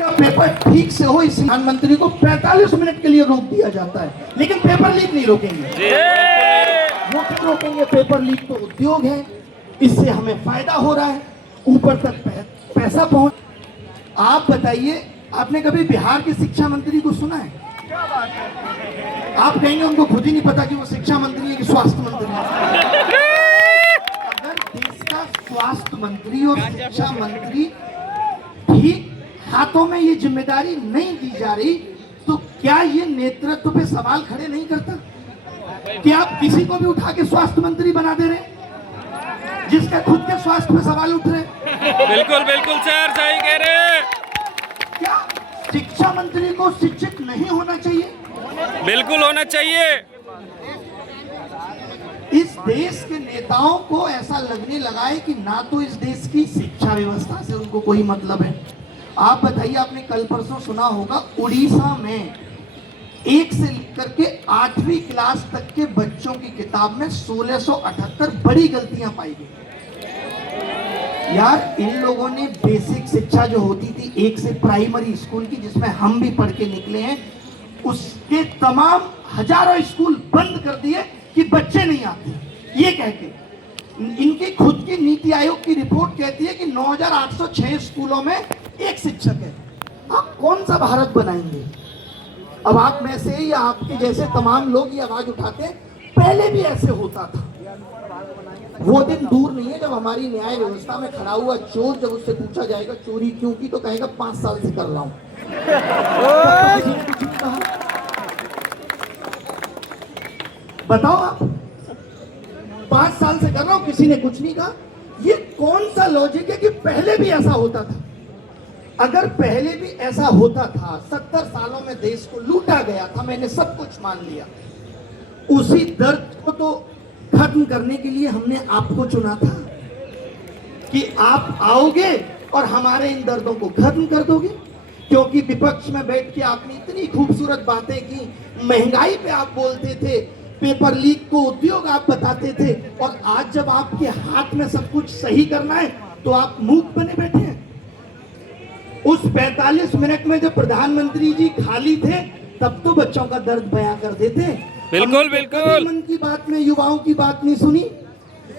Paper ठीक से हो, इस प्रधानमंत्री को 45 मिनट के लिए रोक दिया जाता है, लेकिन पेपर लीक नहीं रोकेंगे। वो क्यों रोकेंगे? पेपर लीक तो उद्योग है, इससे हमें फायदा हो रहा है, ऊपर तक पैसा पहुंच। आप बताइए, आपने कभी बिहार के शिक्षा मंत्री को सुना है? आप कहेंगे उनको खुद ही नहीं पता कि वो शिक्षा मंत्री है कि स्वास्थ्य मंत्री है। अगर देश का स्वास्थ्य मंत्री और शिक्षा मंत्री ठीक हाथों में ये जिम्मेदारी नहीं दी जा रही, तो क्या ये नेतृत्व पे सवाल खड़े नहीं करता कि आप किसी को भी उठा के स्वास्थ्य मंत्री बना दे रहे, जिसका खुद के स्वास्थ्य पे सवाल उठ रहे? बिल्कुल बिल्कुल सर, सही कह रहे। क्या शिक्षा मंत्री को शिक्षित नहीं होना चाहिए? बिल्कुल होना चाहिए। इस देश के नेताओं को ऐसा लगने लगा है कि ना तो इस देश की शिक्षा व्यवस्था से उनको कोई मतलब है। आप बताइए, आपने कल परसों सुना होगा, उड़ीसा में 1 से लेकर के 8वीं क्लास तक के बच्चों की किताब में 1678 बड़ी गलतियां पाई गई। यार, इन लोगों ने बेसिक शिक्षा जो होती थी 1 से प्राइमरी स्कूल की, जिसमें हम भी पढ़ के निकले हैं, उसके तमाम हजारों स्कूल बंद कर दिए कि बच्चे नहीं आते। ये कहते, इनकी खुद की नीति आयोग की रिपोर्ट कहती है कि 9806 स्कूलों में 1 शिक्षक है। आप कौन सा भारत बनाएंगे? अब आप में से या आपके जैसे तमाम लोग ये आवाज उठाते हैं, पहले भी ऐसे होता था। वो दिन दूर नहीं है जब हमारी न्याय व्यवस्था में खड़ा हुआ चोर, जब उससे पूछा जाएगा चोरी क्यों की, तो कहेगा 5 साल से कर रहा हूं। बताओ आप, 5 साल से कर रहा हूं, किसी ने कुछ नहीं कहा। ये कौन सा लॉजिक है कि पहले भी ऐसा होता था? अगर पहले भी ऐसा होता था, 70 सालों में देश को लूटा गया था, मैंने सब कुछ मान लिया, उसी दर्द को तो खत्म करने के लिए हमने आपको चुना था कि आप आओगे और हमारे इन दर्दों को खत्म कर दोगे। क्योंकि विपक्ष में बैठ के आपने इतनी खूबसूरत बातें की, महंगाई पे आप बोलते थे, पेपर लीक को उद्योग आप बताते थे, और आज जब आपके हाथ में सब कुछ सही करना है तो आप मूक बने बैठे हैं। उस 45 मिनट में जब प्रधानमंत्री जी खाली थे, तब तो बच्चों का दर्द बयां कर देते। बिल्कुल बिल्कुल। मन की बात में युवाओं की बात नहीं सुनी,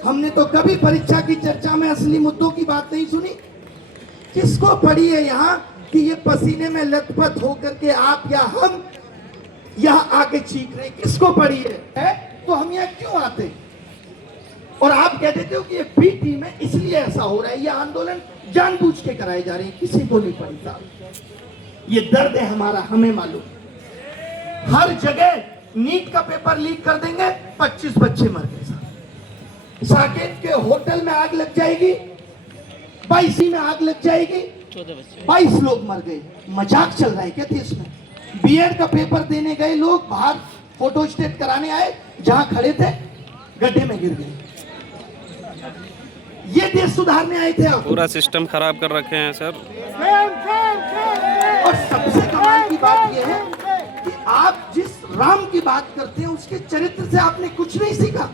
हमने तो कभी परीक्षा की चर्चा में असली मुद्दों की बात नहीं सुनी। किसको पड़ी है यहाँ कि ये पसीने में लथपथ होकर के आप या हम यहाँ आके चीख रहे? किसको पड़ी है? तो हम यहाँ क्यों आते? और आप कह देते हो कि ये बी टीम में इसलिए ऐसा हो रहा है, ये आंदोलन जानबूझ के कराए जा रहे हैं। किसी को नहीं पड़ी साहब, ये दर्द है हमारा, हमें मालूम। हर जगह नीट का पेपर लीक कर देंगे, 25 बच्चे मर गए साहब। साकेत के होटल में आग लग जाएगी, 22 में आग लग जाएगी, 22 लोग मर गए। मजाक चल रहा है क्या देश में? बीएड का पेपर देने गए लोग बाहर फोटो स्टेट कराने आए, जहां खड़े थे गड्ढे में गिर गए। ये देश सुधारने आए थे आप? पूरा सिस्टम खराब कर रखे हैं सर। और सबसे कमाल की बात यह है कि आप जिस राम की बात करते हैं, उसके चरित्र से आपने कुछ नहीं सीखा।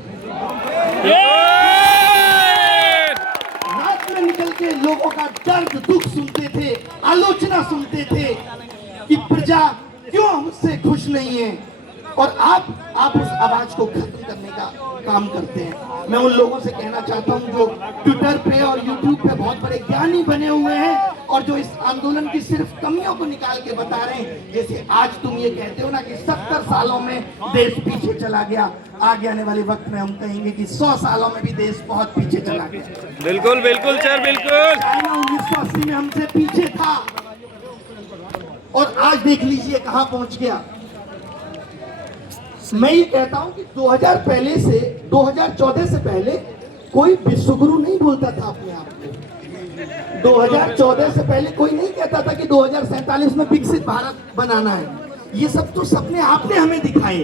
रात में निकल के लोगों का दर्द दुख सुनते थे, आलोचना सुनते थे कि प्रजा क्यों हमसे खुश नहीं है, और आप उस आवाज को खत्म करने का काम करते हैं। मैं उन लोगों से कहना चाहता हूं जो ट्विटर पे और यूट्यूब पे बहुत बड़े ज्ञानी बने हुए हैं और जो इस आंदोलन की सिर्फ कमियों को निकाल के बता रहे हैं, जैसे आज तुम ये कहते हो ना कि 70 सालों में देश पीछे चला गया, आगे आने वाले वक्त में हम कहेंगे कि 100 सालों में भी देश बहुत पीछे चला गया। बिल्कुल बिल्कुल सर, बिल्कुल। चाइना 1980 में हमसे पीछे था और आज देख लीजिए कहां पहुंच गया। मैं ये कहता हूं कि 2014 से पहले कोई विश्वगुरु नहीं बोलता था अपने आप को। 2014 से पहले कोई नहीं कहता था कि 2047 में विकसित भारत बनाना है। ये सब तो सपने आपने हमें दिखाए।